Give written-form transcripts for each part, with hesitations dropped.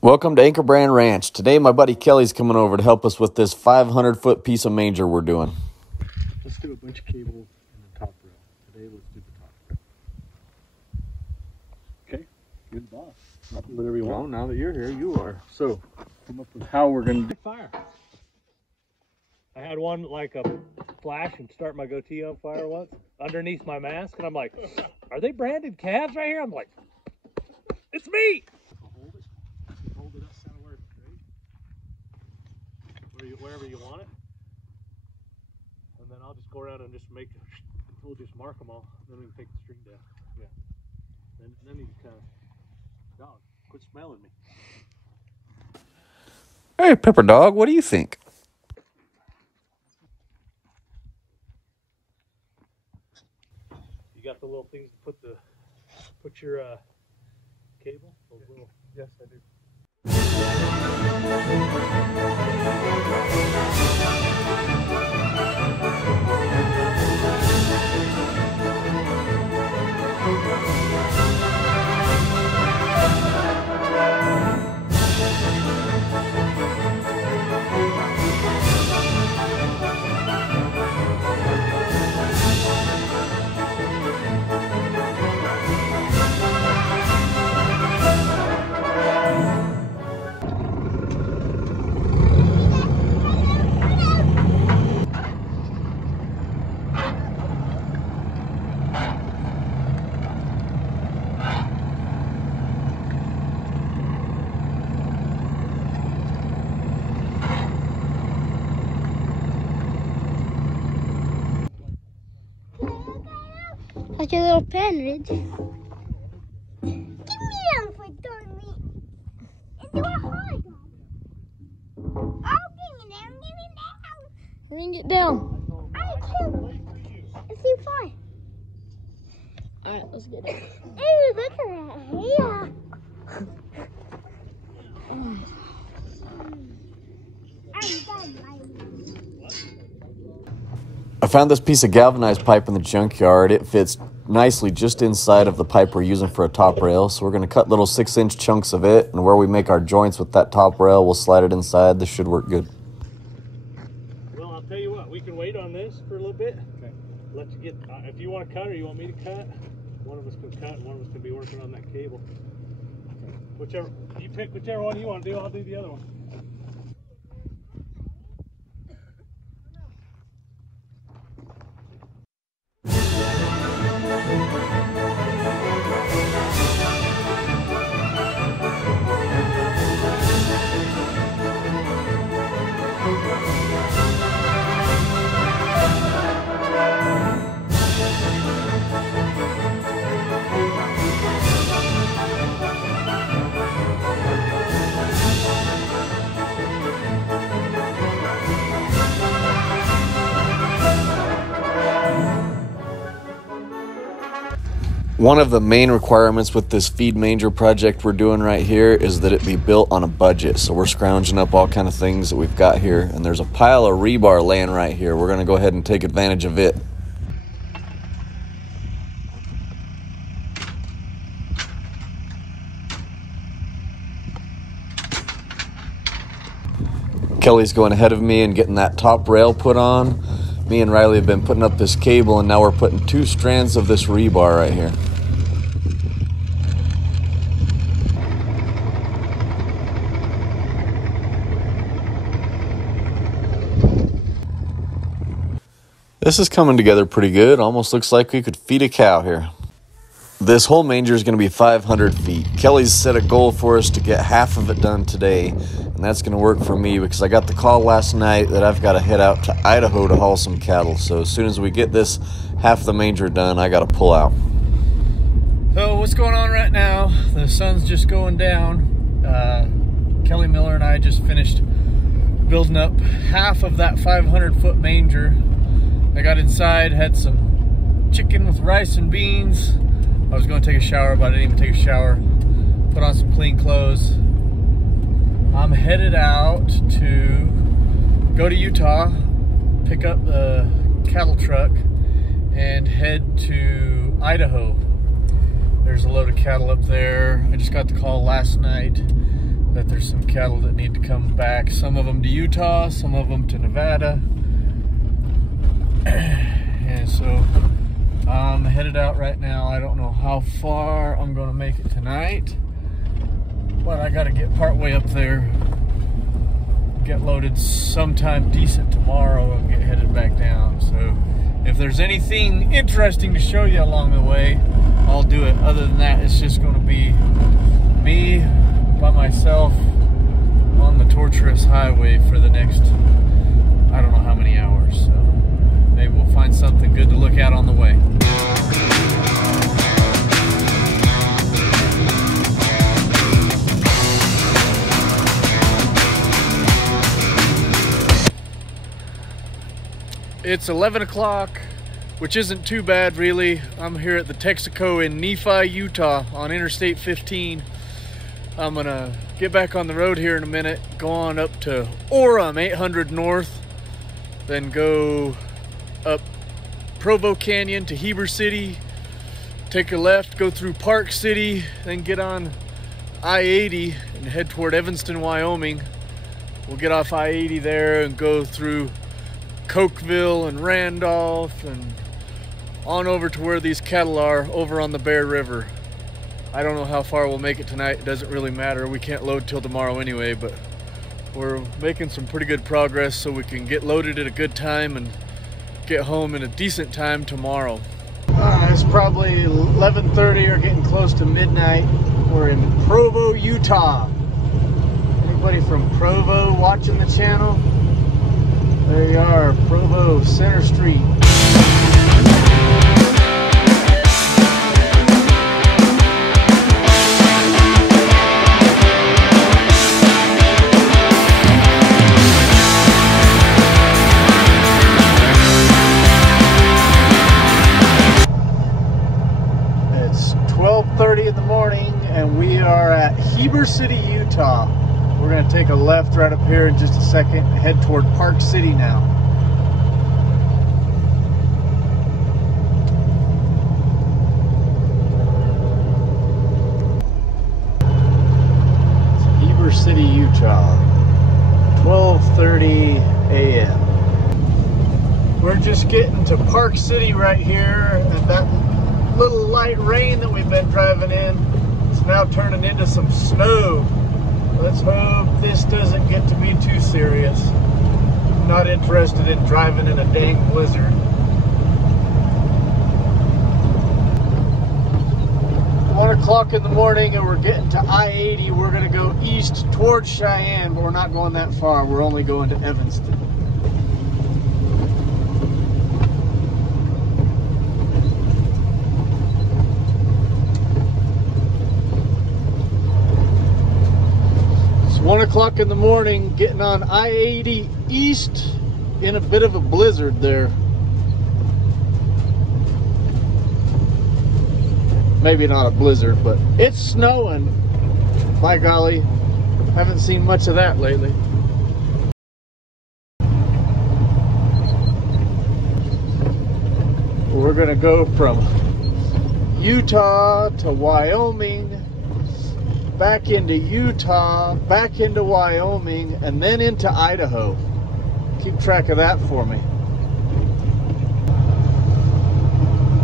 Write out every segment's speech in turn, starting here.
Welcome to Anchor Brand Ranch. Today my buddy Kelly's coming over to help us with this 500-foot piece of manger we're doing. Let's do a bunch of cable and the top rail. Today let's do the top rail. Okay, good boss. Whatever you want. Now that you're here, you are. So, come up with how we're going to do Fire. I had one like a flash and start my goatee on fire once underneath my mask, and I'm like, are they branded calves right here? I'm like, it's me. hold it up somewhere, right? Wherever you want it. And then I'll just go around and just we'll just mark them all. Then we can take the string down. Yeah. Then you kind of, dog, quit smelling me. Hey, Pepper Dog, what do you think? You got the little things to put your cable? Those little. Yes, I do. Like your little pen, Ridge. Give me them for throwing me into a hard dog. Oh, give me them. Ring it down. I can't. It's too far. Alright, let's get it. Hey, look at that. Yeah. I found this piece of galvanized pipe in the junkyard. It fits nicely just inside of the pipe we're using for a top rail. So we're going to cut little 6-inch chunks of it, and where we make our joints with that top rail, we'll slide it inside. This should work good. Well, I'll tell you what, we can wait on this for a little bit. Okay. Let you get, if you want to cut or you want me to cut, one of us can cut and one of us can be working on that cable. Okay. Whichever, you pick whichever one you want to do, I'll do the other one. One of the main requirements with this feed manger project we're doing right here is that it be built on a budget. So we're scrounging up all kind of things that we've got here, and there's a pile of rebar laying right here. We're going to go ahead and take advantage of it. Kelly's going ahead of me and getting that top rail put on. Me and Riley have been putting up this cable, and now we're putting 2 strands of this rebar right here. This is coming together pretty good. Almost looks like we could feed a cow here. This whole manger is going to be 500 feet. Kelly's set a goal for us to get half of it done today, and that's going to work for me because I got the call last night that I've got to head out to Idaho to haul some cattle. So as soon as we get this half the manger done, I got to pull out. So what's going on right now? The sun's just going down. Kelly Miller and I just finished building up half of that 500-foot manger. I got inside, had some chicken with rice and beans. I was going to take a shower, but I didn't even take a shower. Put on some clean clothes. I'm headed out to go to Utah, pick up the cattle truck, and head to Idaho. There's a load of cattle up there. I just got the call last night cattle that need to come back. Some of them to Utah, some of them to Nevada. And so I'm headed out right now. I don't know how far I'm gonna make it tonight, but I gotta get partway up there, get loaded sometime decent tomorrow, and get headed back down. So if there's anything interesting to show you along the way, I'll do it. Other than that, it's just gonna be me by myself on the torturous highway for the next, I don't know how many hours. So maybe we'll find something good to look at on the way. It's 11 o'clock, which isn't too bad really. I'm here at the Texaco in Nephi, Utah on Interstate 15. I'm gonna get back on the road here in a minute, go on up to Orem 800 North, then go up Provo Canyon to Heber City, take a left, go through Park City, then get on I-80 and head toward Evanston, Wyoming. We'll get off I-80 there and go through Cokeville and Randolph and on over to where these cattle are over on the Bear River. I don't know how far we'll make it tonight. It doesn't really matter. We can't load till tomorrow anyway, but we're making some pretty good progress so we can get loaded at a good time and get home in a decent time tomorrow. It's probably 11:30 or getting close to midnight. We're in Provo, Utah. Anybody from Provo watching the channel? There you are, Provo, Center Street. It's 12:30 in the morning and we are at Heber City, Utah. We're going to take a left right up here in just a second, head toward Park City now. It's Heber City, Utah, 12:30 a.m. We're just getting to Park City right here, and that little light rain that we've been driving in, it's now turning into some snow. Let's hope this doesn't get to be too serious. I'm not interested in driving in a dang blizzard. 1 o'clock in the morning and we're getting to I-80. We're gonna go east towards Cheyenne, but we're not going that far. We're only going to Evanston. It's 1 o'clock in the morning, getting on I-80 east in a bit of a blizzard there. Maybe not a blizzard, but it's snowing. By golly, haven't seen much of that lately. We're gonna go from Utah to Wyoming, back into Utah, back into Wyoming, and then into Idaho. Keep track of that for me.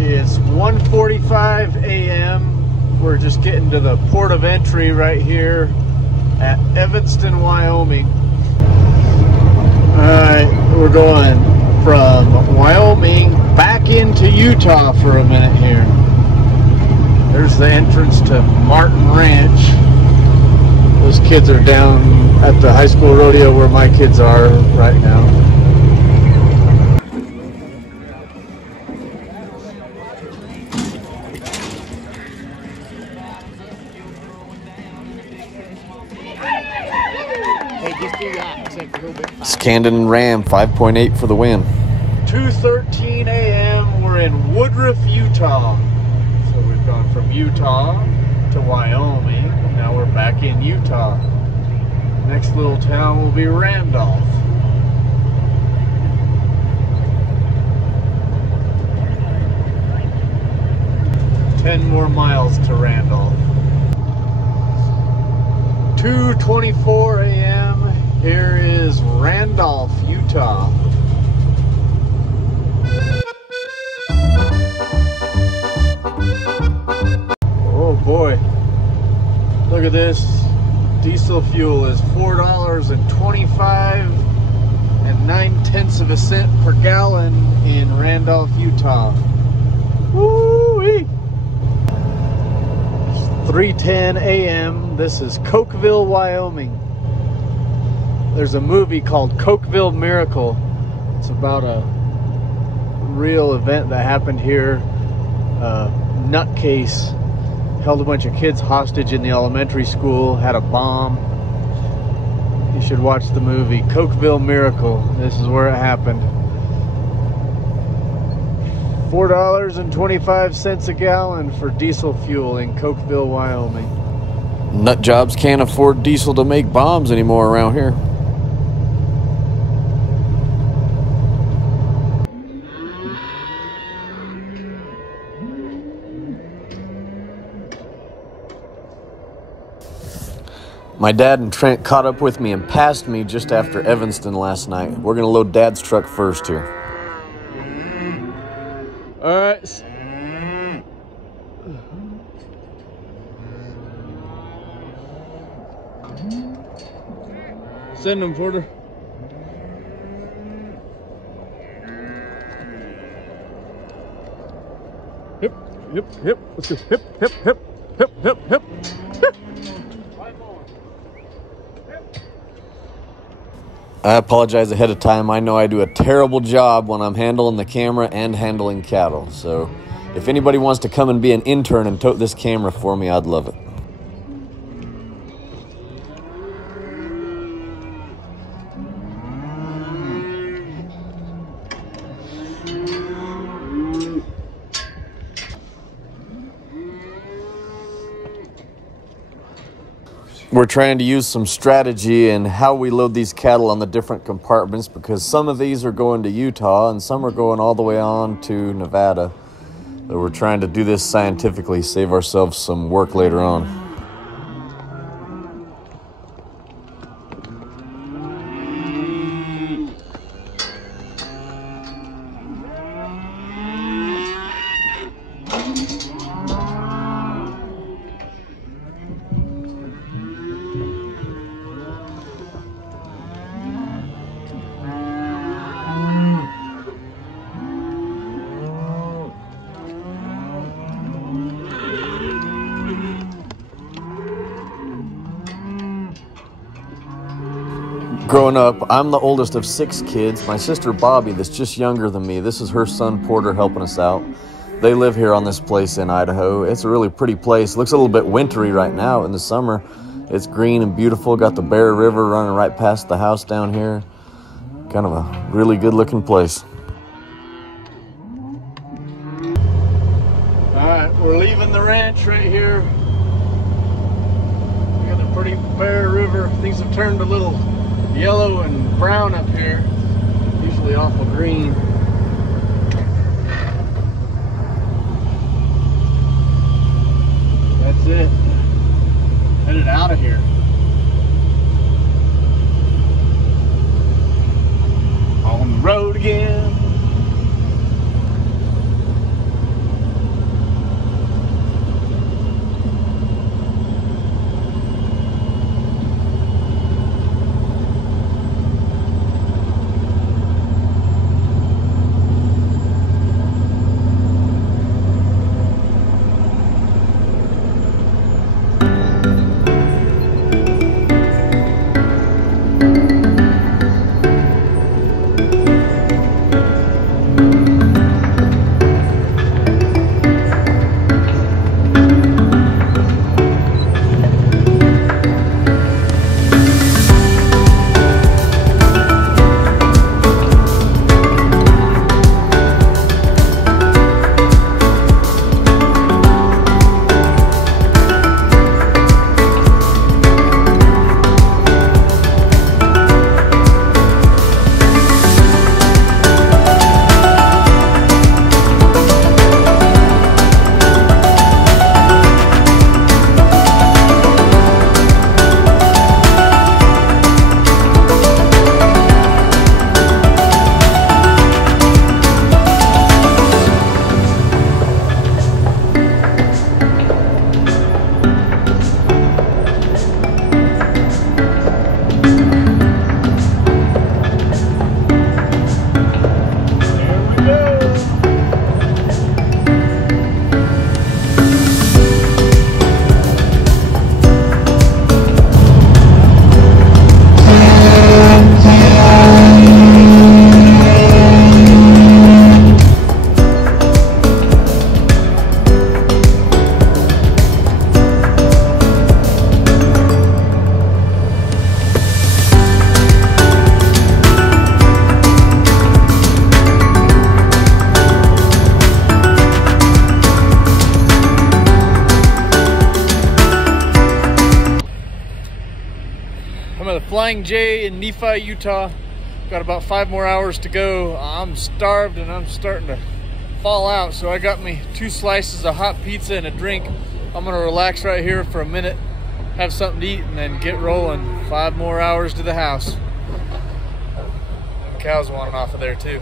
It's 1:45 a.m. We're just getting to the port of entry right here at Evanston, Wyoming. Alright, we're going from Wyoming back into Utah for a minute here. There's the entrance to Martin Ranch. Those kids are down at the high school rodeo where my kids are right now. It's Camden Ram, 5.8 for the win. 2:13 a.m. We're in Woodruff, Utah. So we've gone from Utah to Wyoming. Now we're back in Utah. Next little town will be Randolph. "10 more miles to Randolph." 2:24 a.m. Here is Randolf, Utah. Oh boy, look at this. Diesel fuel is $4.25 cents per gallon in Randolph, Utah. Woo-wee! 3:10 a.m. This is Cokeville, Wyoming. There's a movie called Cokeville Miracle. It's about a real event that happened here. Nutcase held a bunch of kids hostage in the elementary school, had a bomb. You should watch the movie Cokeville Miracle. This is where it happened. $4.25 a gallon for diesel fuel in Cokeville, Wyoming. Nut jobs can't afford diesel to make bombs anymore around here. My dad and Trent caught up with me and passed me just after Evanston last night. We're going to load Dad's truck first here. All right. Send them, Porter. Hip, hip, hip. Let's go. Hip, hip, hip, hip, hip, hip. I apologize ahead of time. I know I do a terrible job when I'm handling the camera and handling cattle. So if anybody wants to come and be an intern and tote this camera for me, I'd love it. We're trying to use some strategy in how we load these cattle on the different compartments, because some of these are going to Utah and some are going all the way on to Nevada. So we're trying to do this scientifically, save ourselves some work later on. Growing up, I'm the oldest of 6 kids. My sister Bobby, that's just younger than me, this is her son Porter helping us out. They live here on this place in Idaho. It's a really pretty place. Looks a little bit wintry right now. In the summer, it's green and beautiful. Got the Bear River running right past the house down here. Kind of a really good looking place. All right, we're leaving the ranch right here. We got the pretty Bear River. Things have turned a little yellow and brown up here. Usually awful green. That's it. Headed out of here. On the road again. I'm at the Flying J in Nephi, Utah. Got about 5 more hours to go. I'm starved and I'm starting to fall out, so I got me 2 slices of hot pizza and a drink. I'm gonna relax right here for a minute, have something to eat, and then get rolling. 5 more hours to the house. The cows wanting off of there too.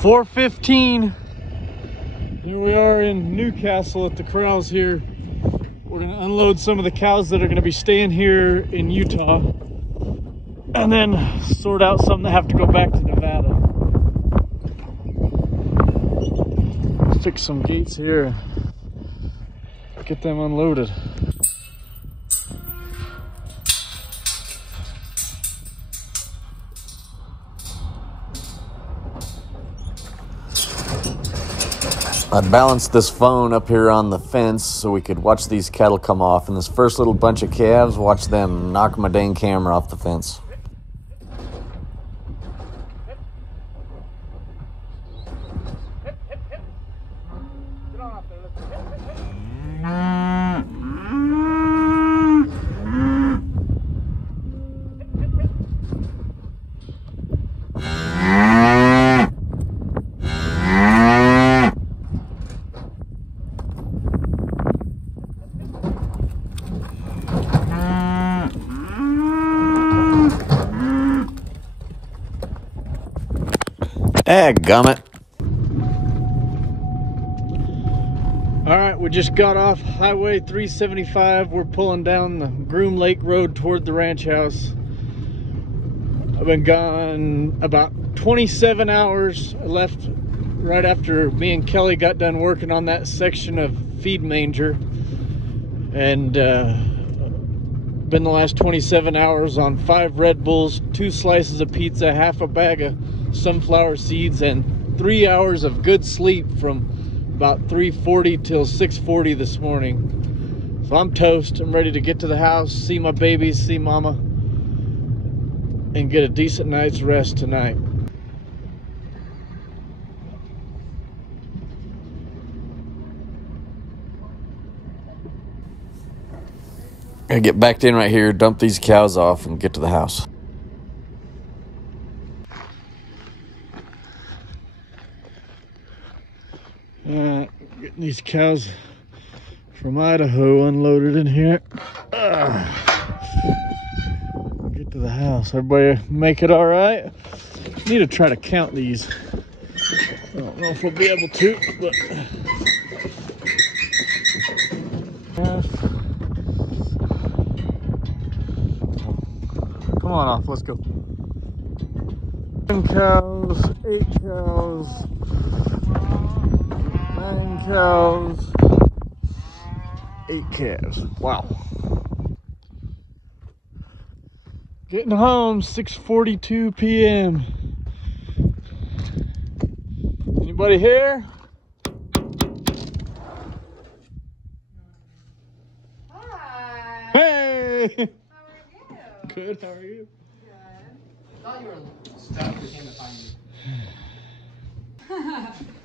4:15. Here we are in Newcastle at the corrals here. We're gonna unload some of the cows that are gonna be staying here in Utah, and then sort out some that have to go back to Nevada. Fix some gates here, get them unloaded. I balanced this phone up here on the fence so we could watch these cattle come off, and this first little bunch of calves, watch them knock my dang camera off the fence. Dadgummit. All right, we just got off Highway 375. We're pulling down the Groom Lake Road toward the ranch house. I've been gone about 27 hours. I left right after me and Kelly got done working on that section of feed manger, and been the last 27 hours on 5 Red Bulls, 2 slices of pizza, half a bag of sunflower seeds, and 3 hours of good sleep from about 3:40 till 6:40 this morning. So I'm toast. I'm ready to get to the house, see my babies, see mama, and get a decent night's rest tonight. Gotta get backed in right here, dump these cows off, and get to the house. Getting these cows from Idaho unloaded in here. Get to the house. Everybody make it all right? Need to try to count these. I don't know if we'll be able to, but come on off, let's go. 10 cows, 8 cows, 9 cows, 8 calves. Wow. Getting home, 6:42 p.m. Anybody here? Hi. Hey! How are you? Good, how are you? Good. I thought you were stuck. We came to find you.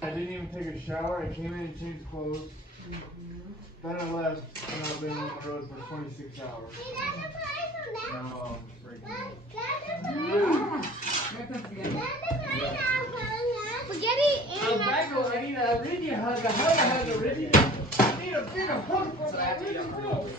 I didn't even take a shower. I came in and changed clothes. Then I left, and I've been on the road for 26 hours. Now I'm freaking out. Spaghetti and I need a hug, a hug, a hug, a hug. I need a big hug from my